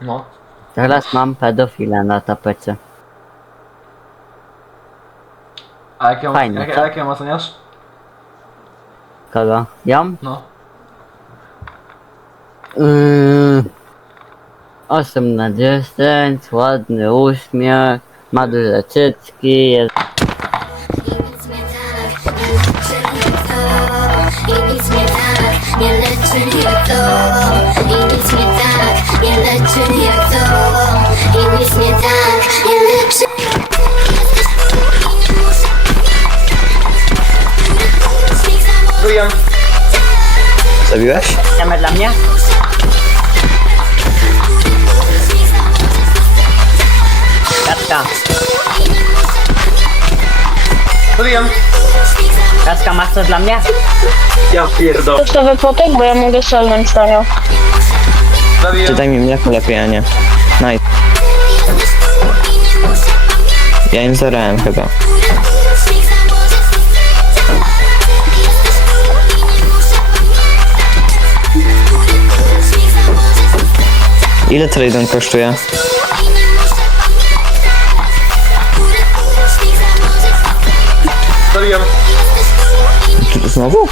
No. Teraz mam pedofila na tapecie. A jak ją, Fajne, jak, co? jak ją oceniasz? Kogo? Ją? No. Yy, 8 na 10, ładny uśmiech, ma duże cycki, jest tak, nie I nic mnie tak, nie leczy mnie to I nic Wyjem. Zabiłeś? Idziemy dla mnie? Kaczka, Wyjem. Kaczka masz coś dla mnie? Ja pierdol. Gotowy potek, bo ja mogę nią. Zabiję. Ty daj mi mleko lepiej, a nie. Nice. Ja im zarałem chyba. Ile Tradon kosztuje? Czy- Znowu?